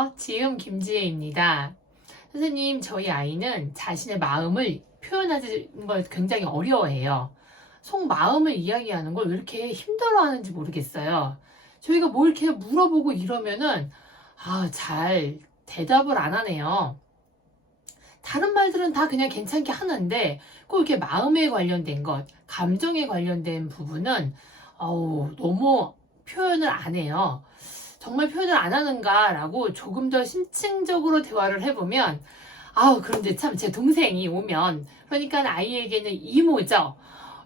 안녕하세요. 지음 김지혜입니다. 선생님, 저희 아이는 자신의 마음을 표현하는 걸 굉장히 어려워해요. 속마음을 이야기하는 걸 왜 이렇게 힘들어하는지 모르겠어요. 저희가 뭐 이렇게 물어보고 이러면은 잘 대답을 안 하네요. 다른 말들은 다 그냥 괜찮게 하는데 꼭 이렇게 마음에 관련된 것, 감정에 관련된 부분은 너무 표현을 안 해요. 정말 표현을 안 하는가라고 조금 더 심층적으로 대화를 해보면 그런데 참 제 동생이 오면, 그러니까 아이에게는 이모죠.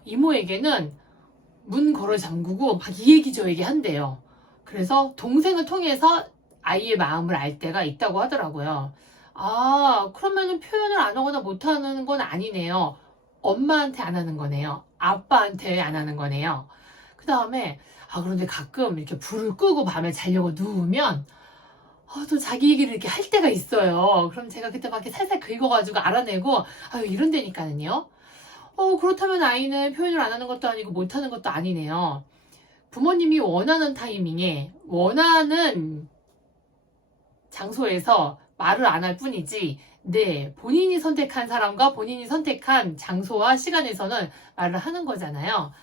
이모에게는 문 걸어 잠그고 막 이 얘기 저 얘기 한대요. 그래서 동생을 통해서 아이의 마음을 알 때가 있다고 하더라고요. 그러면은 표현을 안 하거나 못 하는 건 아니네요. 엄마한테 안 하는 거네요. 아빠한테 안 하는 거네요. 그 다음에 그런데 가끔 이렇게 불을 끄고 밤에 자려고 누우면 또 자기 얘기를 이렇게 할 때가 있어요. 그럼 제가 그때 막 이렇게 살살 긁어가지고 알아내고 이런 데니까는요. 그렇다면 아이는 표현을 안 하는 것도 아니고 못 하는 것도 아니네요. 부모님이 원하는 타이밍에 원하는 장소에서 말을 안 할 뿐이지, 본인이 선택한 사람과 본인이 선택한 장소와 시간에서는 말을 하는 거잖아요.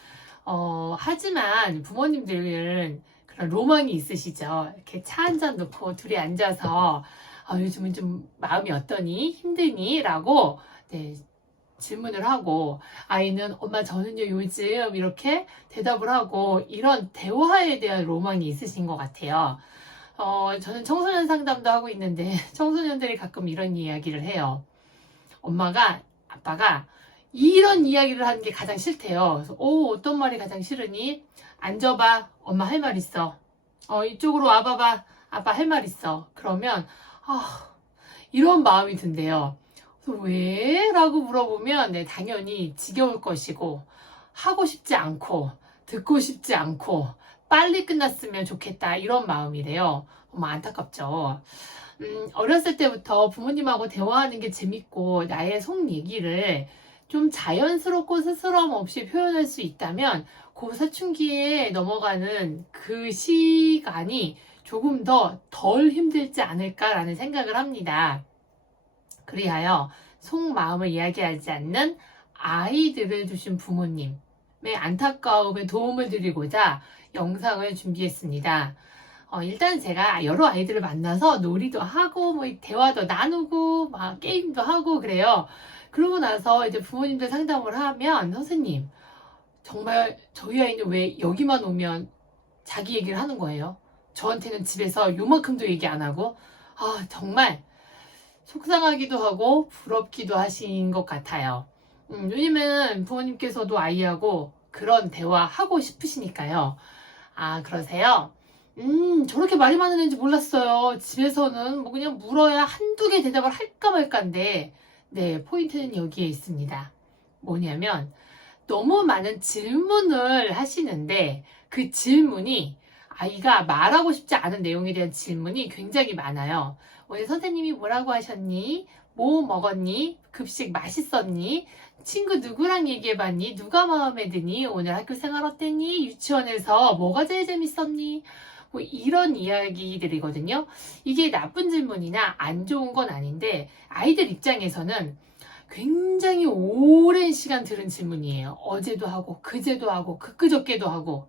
하지만 부모님들은 그런 로망이 있으시죠. 이렇게 차 한 잔 놓고 둘이 앉아서 요즘은 좀 마음이 어떠니? 힘드니? 라고 질문을 하고, 아이는 엄마 저는요 요즘 이렇게 대답을 하고, 이런 대화에 대한 로망이 있으신 것 같아요. 저는 청소년 상담도 하고 있는데 청소년들이 가끔 이런 이야기를 해요. 아빠가 이런 이야기를 하는 게 가장 싫대요. 그래서 어떤 말이 가장 싫으니? 앉아봐, 엄마 할 말 있어. 이쪽으로 와봐봐, 아빠 할 말 있어. 그러면 이런 마음이 든대요. 그래서 왜? 라고 물어보면 당연히 지겨울 것이고, 하고 싶지 않고, 듣고 싶지 않고, 빨리 끝났으면 좋겠다, 이런 마음이래요. 너무 안타깝죠. 어렸을 때부터 부모님하고 대화하는 게 재밌고 나의 속 얘기를 좀 자연스럽고 스스럼 없이 표현할 수 있다면 그 사춘기에 넘어가는 그 시간이 조금 더 덜 힘들지 않을까라는 생각을 합니다. 그리하여 속마음을 이야기하지 않는 아이들을 두신 부모님의 안타까움에 도움을 드리고자 영상을 준비했습니다. 일단 제가 여러 아이들을 만나서 놀이도 하고, 대화도 나누고, 게임도 하고 그래요. 그러고 나서 이제 부모님들 상담을 하면, 선생님, 정말 저희 아이는 왜 여기만 오면 자기 얘기를 하는 거예요? 저한테는 집에서 요만큼도 얘기 안 하고, 정말 속상하기도 하고 부럽기도 하신 것 같아요. 요즘은 부모님께서도 아이하고 그런 대화 하고 싶으시니까요. 그러세요? 저렇게 말이 많은 애인지 몰랐어요. 집에서는 그냥 물어야 한두 개 대답을 할까 말까인데, 포인트는 여기에 있습니다. 뭐냐면, 너무 많은 질문을 하시는데, 그 질문이 아이가 말하고 싶지 않은 내용에 대한 질문이 굉장히 많아요. 오늘 선생님이 뭐라고 하셨니? 뭐 먹었니? 급식 맛있었니? 친구 누구랑 얘기해봤니? 누가 마음에 드니? 오늘 학교 생활 어땠니? 유치원에서 뭐가 제일 재밌었니? 이런 이야기들이거든요. 이게 나쁜 질문이나 안 좋은 건 아닌데, 아이들 입장에서는 굉장히 오랜 시간 들은 질문이에요. 어제도 하고, 그제도 하고, 그저께도 하고,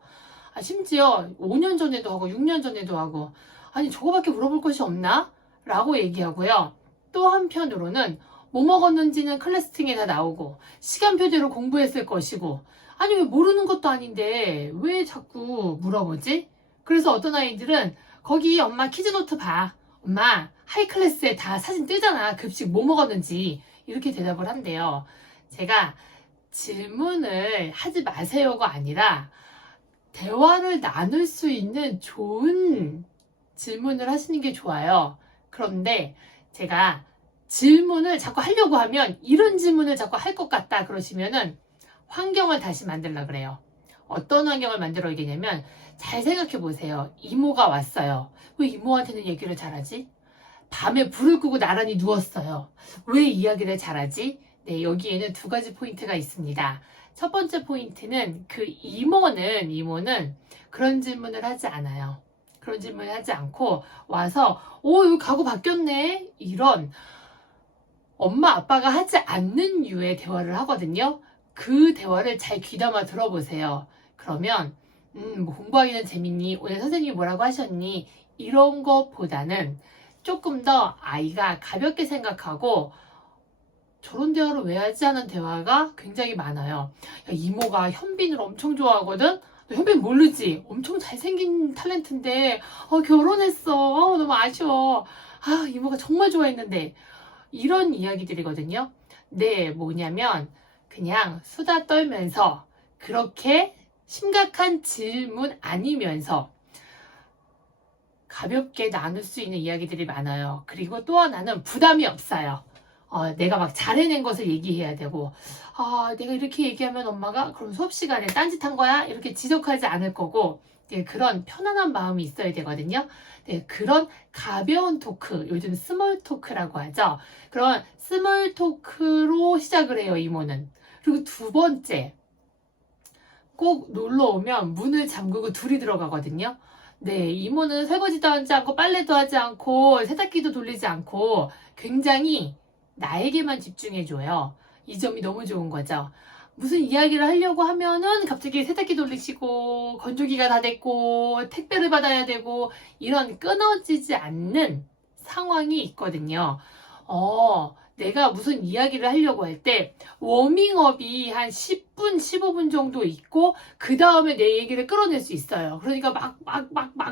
심지어 5년 전에도 하고, 6년 전에도 하고, 아니, 저거밖에 물어볼 것이 없나? 라고 얘기하고요. 또 한편으로는, 뭐 먹었는지는 클래스팅에 다 나오고, 시간표대로 공부했을 것이고, 아니, 왜 모르는 것도 아닌데, 왜 자꾸 물어보지? 그래서 어떤 아이들은, 거기 엄마 키즈노트 봐. 엄마, 하이클래스에 다 사진 뜨잖아. 급식 뭐 먹었는지. 이렇게 대답을 한대요. 제가 질문을 하지 마세요가 아니라 대화를 나눌 수 있는 좋은 질문을 하시는 게 좋아요. 그런데 제가 질문을 자꾸 하려고 하면 이런 질문을 자꾸 할 것 같다 그러시면은 환경을 다시 만들려고 그래요. 어떤 환경을 만들어야 되냐면, 잘 생각해 보세요. 이모가 왔어요. 왜 이모한테는 얘기를 잘하지? 밤에 불을 끄고 나란히 누웠어요. 왜 이야기를 잘하지? 여기에는 두 가지 포인트가 있습니다. 첫 번째 포인트는 이모는 그런 질문을 하지 않아요. 그런 질문을 하지 않고 와서 여기 가구 바뀌었네 이런 엄마 아빠가 하지 않는 유의 대화를 하거든요. 그 대화를 잘 귀담아 들어보세요. 그러면 뭐 공부하기는 재밌니? 오늘 선생님이 뭐라고 하셨니? 이런 것보다는 조금 더 아이가 가볍게 생각하고 저런 대화를 왜 하지 하는 대화가 굉장히 많아요. 야, 이모가 현빈을 엄청 좋아하거든? 너 현빈 모르지? 엄청 잘생긴 탤런트인데 결혼했어. 너무 아쉬워. 이모가 정말 좋아했는데 이런 이야기들이거든요. 네, 뭐냐면 그냥 수다 떨면서 그렇게 심각한 질문 아니면서 가볍게 나눌 수 있는 이야기들이 많아요. 그리고 또 하나는 부담이 없어요. 내가 막 잘해낸 것을 얘기해야 되고 내가 이렇게 얘기하면 엄마가 그럼 수업 시간에 딴짓한 거야? 이렇게 지적하지 않을 거고 네, 그런 편안한 마음이 있어야 되거든요. 네, 그런 가벼운 토크, 요즘 스몰 토크라고 하죠. 그런 스몰 토크로 시작을 해요, 이모는. 그리고 두 번째, 꼭 놀러 오면 문을 잠그고 둘이 들어가거든요. 네, 이모는 설거지도 하지 않고 빨래도 하지 않고 세탁기도 돌리지 않고 굉장히 나에게만 집중해줘요. 이 점이 너무 좋은 거죠. 무슨 이야기를 하려고 하면은 갑자기 세탁기 돌리시고 건조기가 다 됐고 택배를 받아야 되고 이런 끊어지지 않는 상황이 있거든요. 내가 무슨 이야기를 하려고 할 때 워밍업이 한 10분, 15분 정도 있고 그 다음에 내 얘기를 끌어낼 수 있어요. 그러니까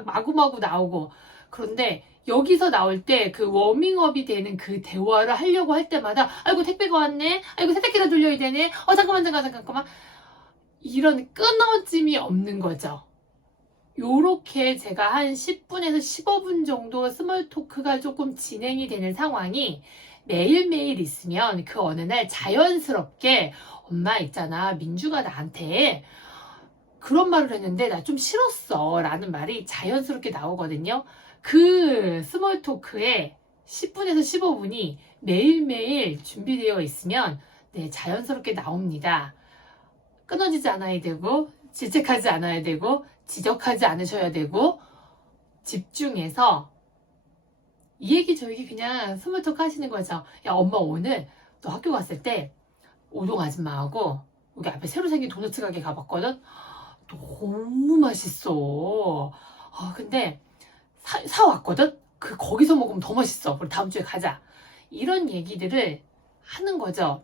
마구마구 나오고 그런데 여기서 나올 때 그 워밍업이 되는 그 대화를 하려고 할 때마다 아이고 택배가 왔네, 아이고 세탁기를 돌려야 되네, 잠깐만 이런 끊어짐이 없는 거죠. 요렇게 제가 한 10분에서 15분 정도 스몰 토크가 조금 진행이 되는 상황이 매일매일 있으면 그 어느 날 자연스럽게 엄마 있잖아 민주가 나한테 그런 말을 했는데 나 좀 싫었어 라는 말이 자연스럽게 나오거든요. 그 스몰 토크에 10분에서 15분이 매일매일 준비되어 있으면 네, 자연스럽게 나옵니다. 끊어지지 않아야 되고 질책하지 않아야 되고 지적하지 않으셔야 되고 집중해서 이 얘기 저 얘기 그냥 스몰 토크 하시는 거죠. 야 엄마 오늘 너 학교 갔을 때 오동 아줌마하고 여기 앞에 새로 생긴 도넛 가게 가봤거든. 너무 맛있어. 근데 사왔거든? 거기서 먹으면 더 맛있어. 우리 다음 주에 가자. 이런 얘기들을 하는 거죠.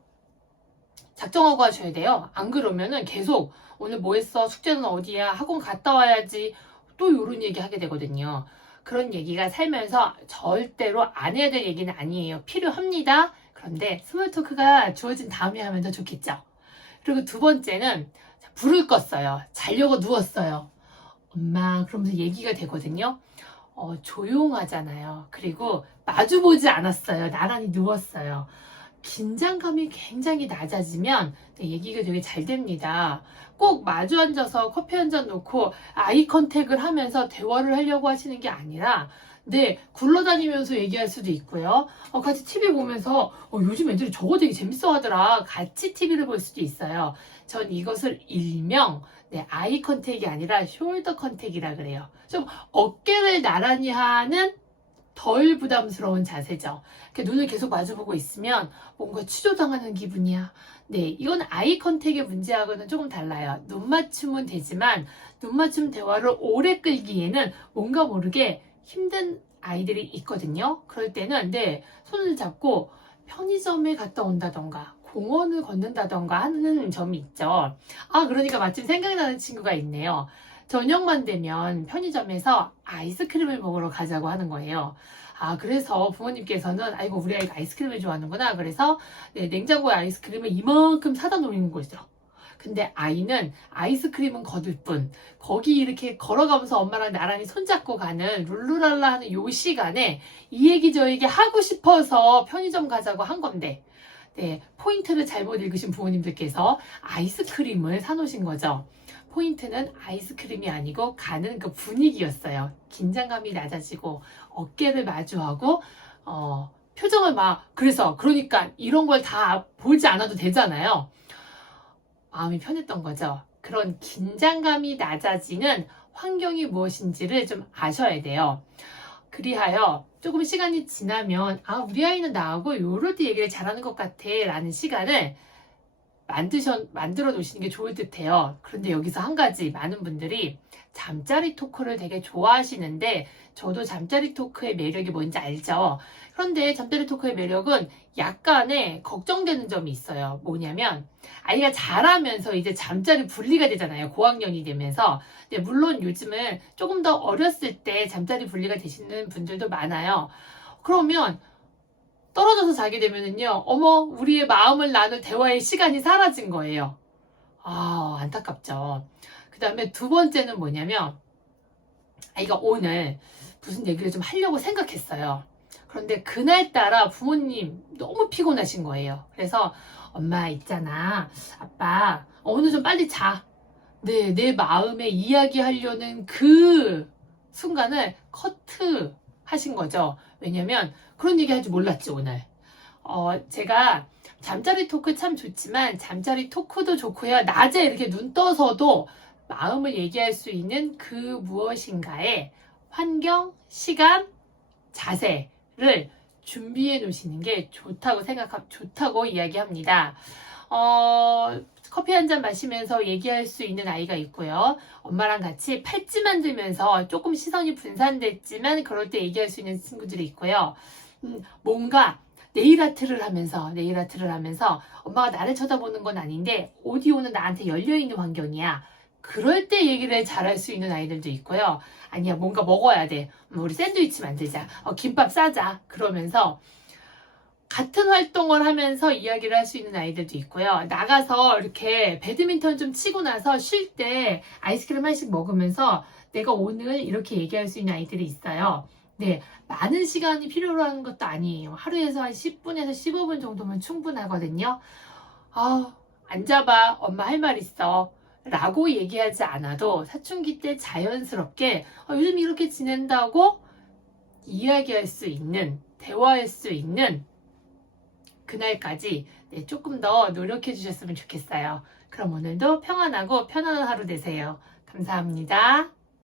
작정하고 하셔야 돼요. 안 그러면은 계속 오늘 뭐 했어? 숙제는 어디야? 학원 갔다 와야지. 또 이런 얘기 하게 되거든요. 그런 얘기가 살면서 절대로 안 해야 될 얘기는 아니에요. 필요합니다. 그런데 스몰 토크가 주어진 다음에 하면 더 좋겠죠. 그리고 두 번째는 불을 껐어요. 자려고 누웠어요. 엄마 그러면서 얘기가 되거든요. 조용하잖아요. 그리고 마주보지 않았어요. 나란히 누웠어요. 긴장감이 굉장히 낮아지면 얘기가 되게 잘 됩니다. 꼭 마주 앉아서 커피 한 잔 놓고 아이 컨택을 하면서 대화를 하려고 하시는 게 아니라 굴러다니면서 얘기할 수도 있고요. 같이 TV 보면서 요즘 애들이 저거 되게 재밌어 하더라. 같이 TV를 볼 수도 있어요. 전 이것을 일명 아이 컨택이 아니라 숄더 컨택이라 그래요. 좀 어깨를 나란히 하는 덜 부담스러운 자세죠. 눈을 계속 마주보고 있으면 뭔가 취조당하는 기분이야. 네, 이건 아이 컨택의 문제하고는 조금 달라요. 눈 맞춤은 되지만 눈 맞춤 대화를 오래 끌기에는 뭔가 모르게 힘든 아이들이 있거든요. 그럴 때는 손을 잡고 편의점에 갔다 온다던가 공원을 걷는다던가 하는 점이 있죠. 그러니까 마침 생각나는 친구가 있네요. 저녁만 되면 편의점에서 아이스크림을 먹으러 가자고 하는 거예요. 그래서 부모님께서는 아이고 우리 아이가 아이스크림을 좋아하는구나. 그래서 냉장고에 아이스크림을 이만큼 사다 놓는 거죠. 근데 아이는 아이스크림은 거둘 뿐 거기 이렇게 걸어가면서 엄마랑 나란히 손잡고 가는 룰루랄라 하는 요 시간에 이 얘기 저 얘기 하고 싶어서 편의점 가자고 한 건데 포인트를 잘못 읽으신 부모님들께서 아이스크림을 사놓으신 거죠. 포인트는 아이스크림이 아니고 가는 그 분위기였어요. 긴장감이 낮아지고 어깨를 마주하고 표정을 그러니까 이런 걸 다 보지 않아도 되잖아요. 마음이 편했던 거죠. 그런 긴장감이 낮아지는 환경이 무엇인지를 좀 아셔야 돼요. 그리하여 조금 시간이 지나면 우리 아이는 나하고 요럴 때 얘기를 잘하는 것 같아 라는 시간을 만들어 놓으시는 게 좋을 듯 해요. 그런데 여기서 한 가지, 많은 분들이 잠자리 토크를 되게 좋아하시는데 저도 잠자리 토크의 매력이 뭔지 알죠. 그런데 잠자리 토크의 매력은 약간의 걱정되는 점이 있어요. 뭐냐면 아이가 자라면서 이제 잠자리 분리가 되잖아요. 고학년이 되면서. 근데 물론 요즘은 조금 더 어렸을 때 잠자리 분리가 되시는 분들도 많아요. 그러면 떨어져서 자게 되면은요, 어머, 우리의 마음을 나눌 대화의 시간이 사라진 거예요. 안타깝죠. 그 다음에 두 번째는 뭐냐면, 아이가 오늘 무슨 얘기를 좀 하려고 생각했어요. 그런데 그날따라 부모님 너무 피곤하신 거예요. 그래서 엄마 있잖아. 아빠 오늘 좀 빨리 자. 네, 내 마음에 이야기하려는 그 순간을 커트 하신 거죠. 왜냐면 그런 얘기 할 줄 몰랐지 오늘. 제가 잠자리 토크 참 좋지만 잠자리 토크도 좋고요. 낮에 이렇게 눈 떠서도 마음을 얘기할 수 있는 그 무엇인가에 환경, 시간, 자세를 준비해 놓으시는 게 좋다고 이야기합니다. 커피 한 잔 마시면서 얘기할 수 있는 아이가 있고요. 엄마랑 같이 팔찌 만들면서 조금 시선이 분산됐지만 그럴 때 얘기할 수 있는 친구들이 있고요. 뭔가 네일 아트를 하면서 엄마가 나를 쳐다보는 건 아닌데 오디오는 나한테 열려있는 환경이야. 그럴 때 얘기를 잘할 수 있는 아이들도 있고요. 아니야, 뭔가 먹어야 돼. 우리 샌드위치 만들자. 김밥 싸자. 그러면서 같은 활동을 하면서 이야기를 할 수 있는 아이들도 있고요. 나가서 이렇게 배드민턴 좀 치고 나서 쉴 때 아이스크림 한씩 먹으면서 내가 오늘 이렇게 얘기할 수 있는 아이들이 있어요. 네, 많은 시간이 필요로 하는 것도 아니에요. 하루에서 한 10분에서 15분 정도면 충분하거든요. 앉아봐. 엄마 할 말 있어. 라고 얘기하지 않아도 사춘기 때 자연스럽게 요즘 이렇게 지낸다고 이야기할 수 있는, 대화할 수 있는 그날까지 조금 더 노력해 주셨으면 좋겠어요. 그럼 오늘도 평안하고 편안한 하루 되세요. 감사합니다.